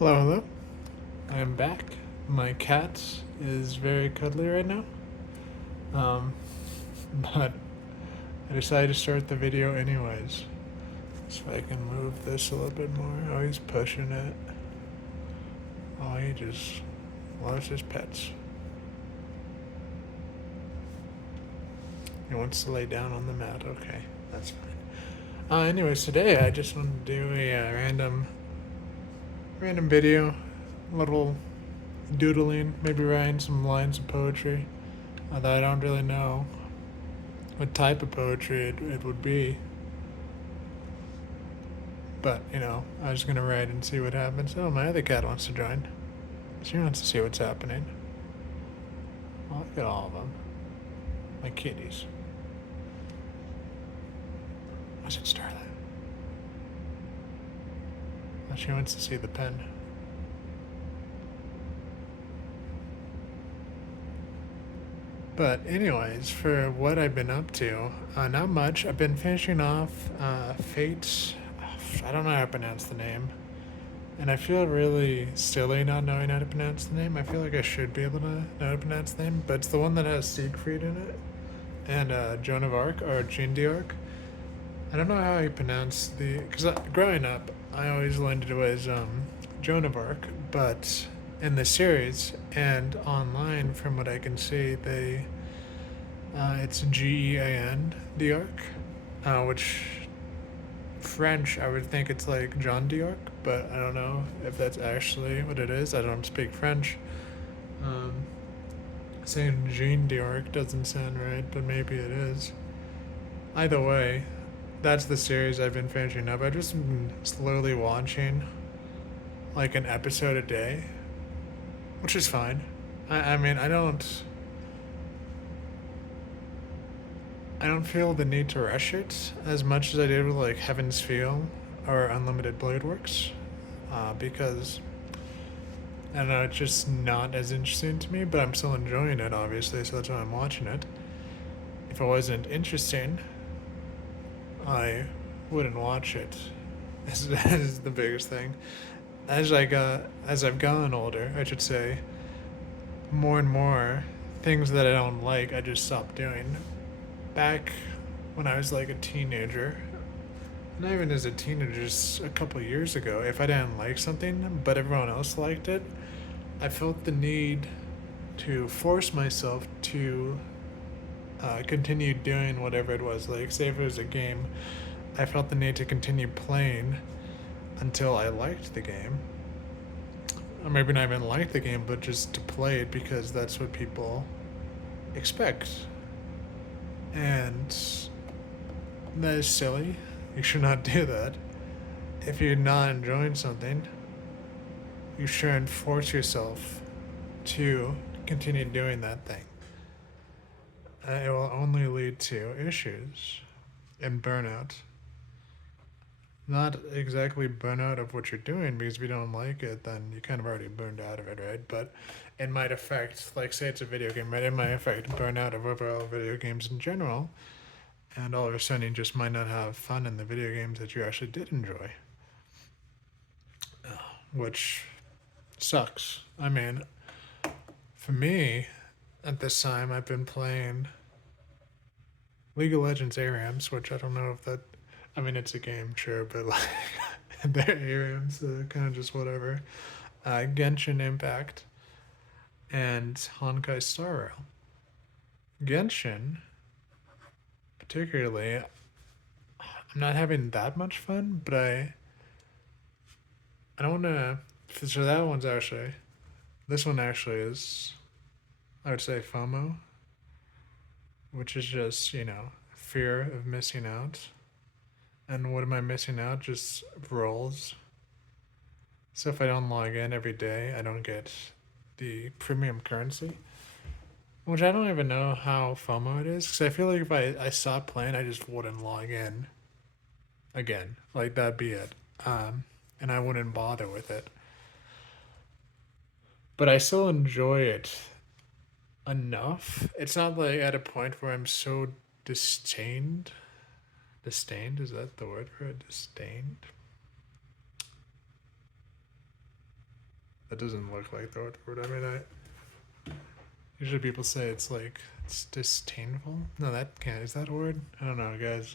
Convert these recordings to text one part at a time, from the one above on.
Hello, hello. I'm back. My cat is very cuddly right now. Um, but I decided to start the video anyways. So I can move this a little bit more. Oh, he's pushing it. Oh, he just loves his pets. He wants to lay down on the mat. Okay, that's fine. Anyways, today I just wanted to do a random video, a little doodling, maybe writing some lines of poetry that I don't really know what type of poetry it would be. But, I was gonna write and see what happens. Oh, my other cat wants to join. She wants to see what's happening. Oh, look at all of them. My kitties. I should start that. Oh, she wants to see the pen. But anyways, for what I've been up to, not much. I've been finishing off Fate. I don't know how to pronounce the name. And I feel really silly not knowing how to pronounce the name. I feel like I should be able to know how to pronounce the name, but it's the one that has Siegfried in it and Joan of Arc or Jean d'Arc. I don't know how you pronounce the because growing up, I always learned it was Joan of Arc, but in the series and online, from what I can see, they it's Gean d'Arc, which French I would think it's like John d'Arc, but I don't know if that's actually what it is. I don't speak French. Um, Saying Jean d'Arc doesn't sound right, but maybe it is. Either way, that's the series I've been finishing up. I've just been slowly watching like an episode a day, which is fine. I mean, I don't feel the need to rush it as much as I did with like Heaven's Feel or Unlimited Blade Works, because I don't know, it's just not as interesting to me. But I'm still enjoying it, obviously, so that's why I'm watching it. If it wasn't interesting, I wouldn't watch it. That is the biggest thing. As I've gotten older, I should say, more and more things that I don't like, I just stopped doing. Back when I was like a teenager, not even as a teenager, just a couple years ago, if I didn't like something but everyone else liked it, I felt the need to force myself to continue doing whatever it was. Like, say if it was a game, I felt the need to continue playing until I liked the game. Or maybe not even like the game, but just to play it because that's what people expect. And that is silly. You should not do that. If you're not enjoying something, you shouldn't force yourself to continue doing that thing. It will only lead to issues and burnout. Not exactly burnout of what you're doing, because if you don't like it, then you kind of already burned out of it, right? But it might affect, like, say it's a video game, right? It might affect burnout of overall video games in general, and all of a sudden you just might not have fun in the video games that you actually did enjoy, which sucks. I mean, for me, at this time, I've been playing League of Legends ARAMs, which I don't know if that. I mean, it's a game, sure, but like, they're ARAMs, kind of just whatever. Genshin Impact and Honkai Star Rail. Genshin, particularly, I'm not having that much fun, but I don't want to. So that one's actually. This one actually is, I would say, FOMO, which is just, fear of missing out. And what am I missing out? Just roles. So if I don't log in every day, I don't get the premium currency, which I don't even know how FOMO it is. Because I feel like if I stopped playing, I just wouldn't log in again. Like, that'd be it. And I wouldn't bother with it. But I still enjoy it enough. It's not like at a point where I'm so disdained. Disdained? Is that the word for it? Disdained? That doesn't look like the word. I mean, usually people say it's like it's disdainful. No, that can't. Is that a word? I don't know, guys.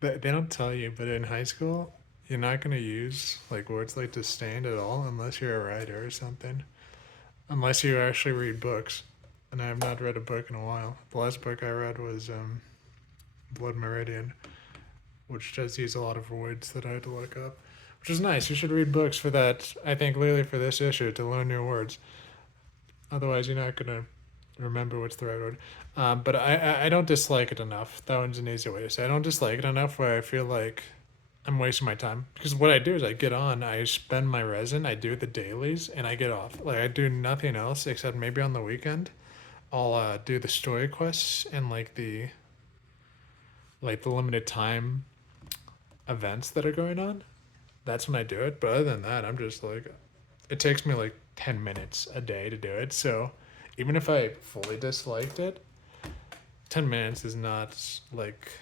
They don't tell you, but in high school, you're not gonna use like words like disdain at all unless you're a writer or something. Unless you actually read books, and I have not read a book in a while. The last book I read was Blood Meridian, which does use a lot of words that I had to look up, which is nice. You should read books for that. I think literally for this issue to learn new words. Otherwise, you're not gonna remember what's the right word. But I don't dislike it enough. That one's an easy way to say. I don't dislike it enough where I feel like I'm wasting my time, because what I do is I get on, I spend my resin, I do the dailies, and I get off. Like I do nothing else except maybe on the weekend I'll do the story quests and like the limited time events that are going on. That's when I do it. But other than that, I'm just like, it takes me like 10 minutes a day to do it. So even if I fully disliked it, 10 minutes is not like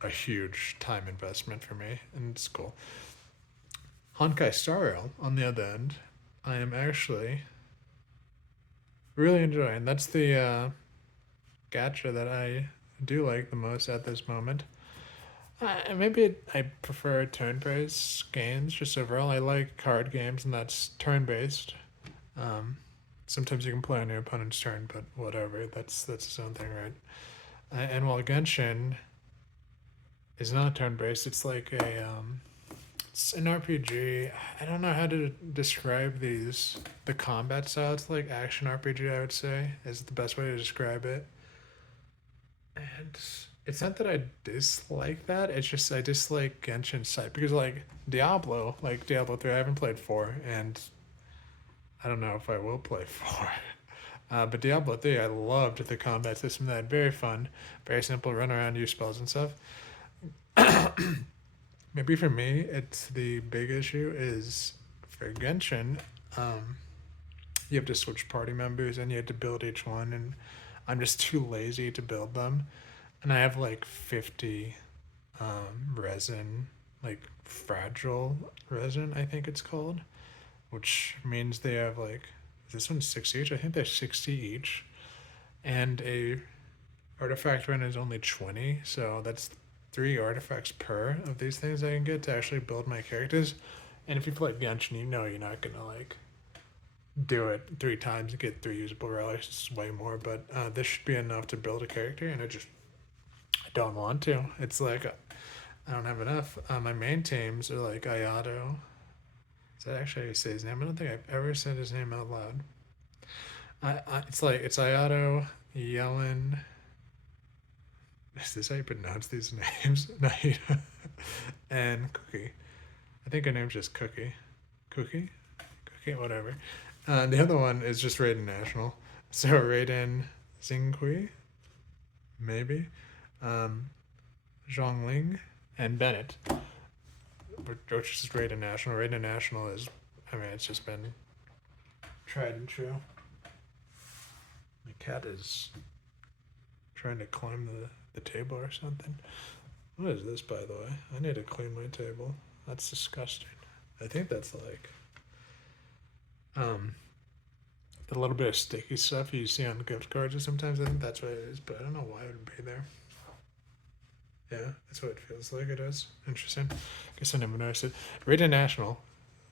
a huge time investment for me, and it's cool. Honkai Star Rail, on the other end, I am actually really enjoying. That's the gacha that I do like the most at this moment. I prefer turn-based games just overall. I like card games, and that's turn-based. Um, Sometimes you can play on your opponent's turn, but whatever. That's its own thing, right? And while Genshin is not turn-based, it's an RPG. I don't know how to describe the combat style. It's like action RPG, I would say, is the best way to describe it. And it's not that I dislike that. It's just I dislike Genshin Sight because like Diablo 3, I haven't played 4, and I don't know if I will play 4. But Diablo 3, I loved the combat system. That very fun, very simple, run around, use spells and stuff. Maybe for me, it's the big issue is for Genshin. Um, you have to switch party members and you have to build each one, and I'm just too lazy to build them. And I have like 50 resin, like fragile resin, I think it's called, which means they have like, this one's 60 each. I think they're 60 each. And a artifact run is only 20, so that's 3 artifacts per of these things I can get to actually build my characters. And if you play Genshin, you know you're not gonna like do it 3 times and get 3 usable relics. It's way more, but this should be enough to build a character, and I don't want to. It's like I don't have enough. My main teams are like Ayato. Is that actually how you say his name? I don't think I've ever said his name out loud. It's Ayato, Yellen. Is this how you pronounce these names? Naida and Cookie. I think her name's just Cookie. Cookie? Cookie, whatever. The other one is just Raiden National. So Raiden Xingqi, maybe. Um, Zhongling, and Bennett, which is Raiden National. Raiden National is, I mean, it's just been tried and true. My cat is trying to climb the table or something. What is this, by the way? I need to clean my table. That's disgusting. I think that's like the little bit of sticky stuff you see on gift cards or sometimes. I think that's what it is, but I don't know why it would be there. Yeah, that's what it feels like it is. Interesting. Guess I never noticed it. Raiden National,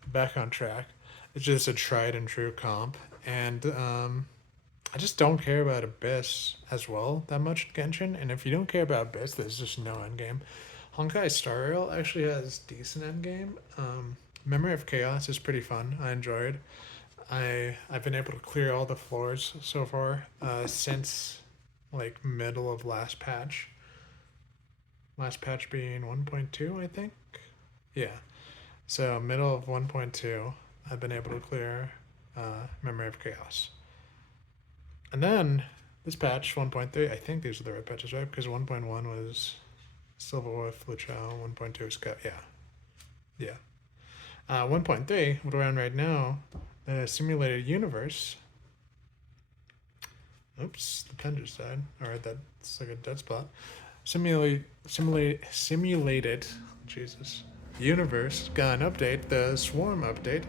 back on track. It's just a tried and true comp, and I just don't care about Abyss as well that much in Genshin. And if you don't care about Abyss, there's just no endgame. Honkai Star Rail actually has decent endgame. Memory of Chaos is pretty fun. I enjoyed. I've been able to clear all the floors so far since like middle of last patch. Last patch being 1.2, I think. Yeah. So middle of 1.2, I've been able to clear Memory of Chaos. And then this patch 1.3, I think these are the right patches, right? Because 1.1 was Silverwolf, Luchao, 1.2 is Scout. Yeah. Yeah. 1.3, what we're on right now, the simulated universe. Oops, the pen just died. Alright, that's like a dead spot. Simulated, Jesus. universe got an update, the Swarm update.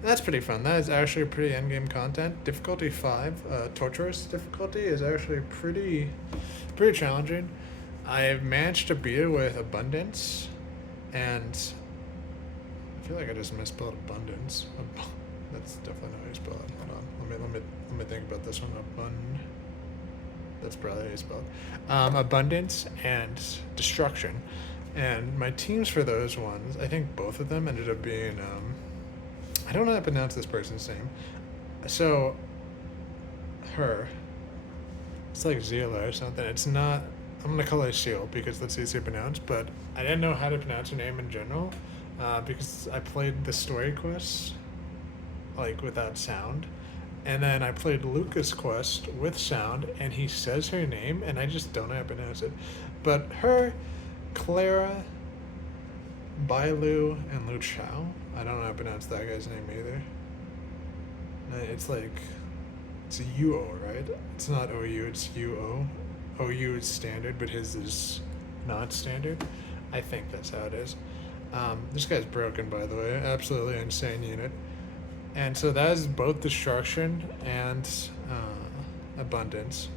And that's pretty fun. That is actually pretty endgame content. Difficulty 5, torturous difficulty, is actually pretty challenging. I've managed to beat it with abundance, and I feel like I just misspelled abundance. That's definitely not how you spell it. Hold on. Let me think about this one. That's probably how you spell it. Abundance and destruction. And my teams for those ones, I think both of them ended up being I don't know how to pronounce this person's name. So her. It's like Zila or something. It's not. I'm gonna call her Seal because that's easy to pronounce. But I didn't know how to pronounce her name in general, because I played the story quests like without sound, and then I played Lucas quest with sound, and he says her name, and I just don't know how to pronounce it. But her, Clara, Bailu, and Lu Chao. I don't know how to pronounce that guy's name either. It's like, it's a UO, right? It's not OU, it's UO. OU is standard, but his is not standard. I think that's how it is. This guy's broken, by the way. Absolutely insane unit. And so that is both destruction and abundance.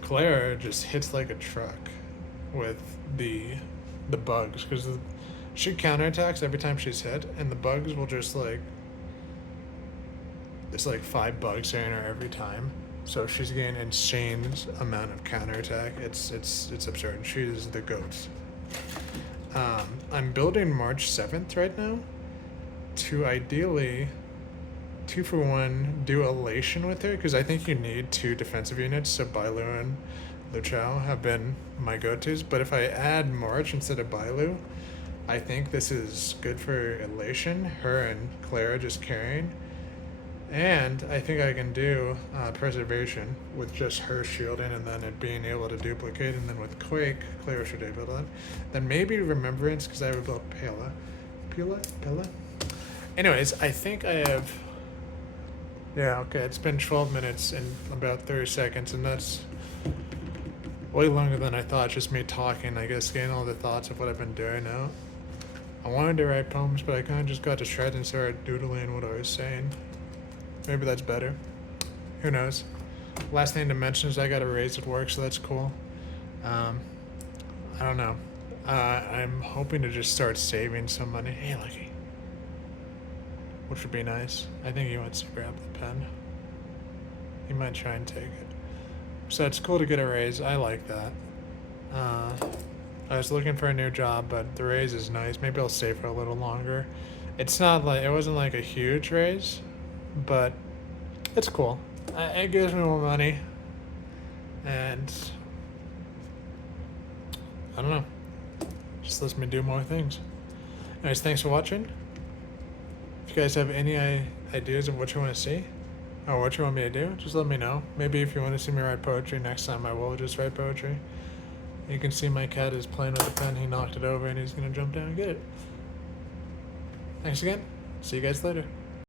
Claire just hits like a truck with the bugs, because she counterattacks every time she's hit, and the bugs will just like, there's like 5 bugs hitting her every time. So she's getting an insane amount of counterattack. It's absurd. She's the goat. I'm building March 7th right now to ideally 2-for-1 do Elation with her, because I think you need 2 defensive units. So Bailu and Lu Chao have been my go-tos, but if I add March instead of Bailu, I think this is good for Elation, her and Clara just carrying. And I think I can do Preservation with just her shielding and then it being able to duplicate. And then with Quake, Clara should be able to. Then maybe Remembrance, because I would build Pela. Anyways, I think I have. Yeah, okay, it's been 12 minutes and about 30 seconds, and that's way longer than I thought. Just me talking, I guess, getting all the thoughts of what I've been doing now. I wanted to write poems, but I kind of just got distracted and started doodling what I was saying. Maybe that's better. Who knows? Last thing to mention is I got a raise at work, so that's cool. I don't know. I'm hoping to just start saving some money. Hey, Lucky. Which would be nice. I think he wants to grab the pen. He might try and take it. So it's cool to get a raise. I like that. I was looking for a new job, but the raise is nice. Maybe I'll stay for a little longer. It's not like, it wasn't like a huge raise, but it's cool. It gives me more money, and I don't know, just lets me do more things. Anyways, thanks for watching. If you guys have any ideas of what you want to see or what you want me to do, just let me know. Maybe if you want to see me write poetry next time, I will just write poetry. You can see my cat is playing with the pen. He knocked it over and he's gonna jump down and get it. Thanks again. See you guys later.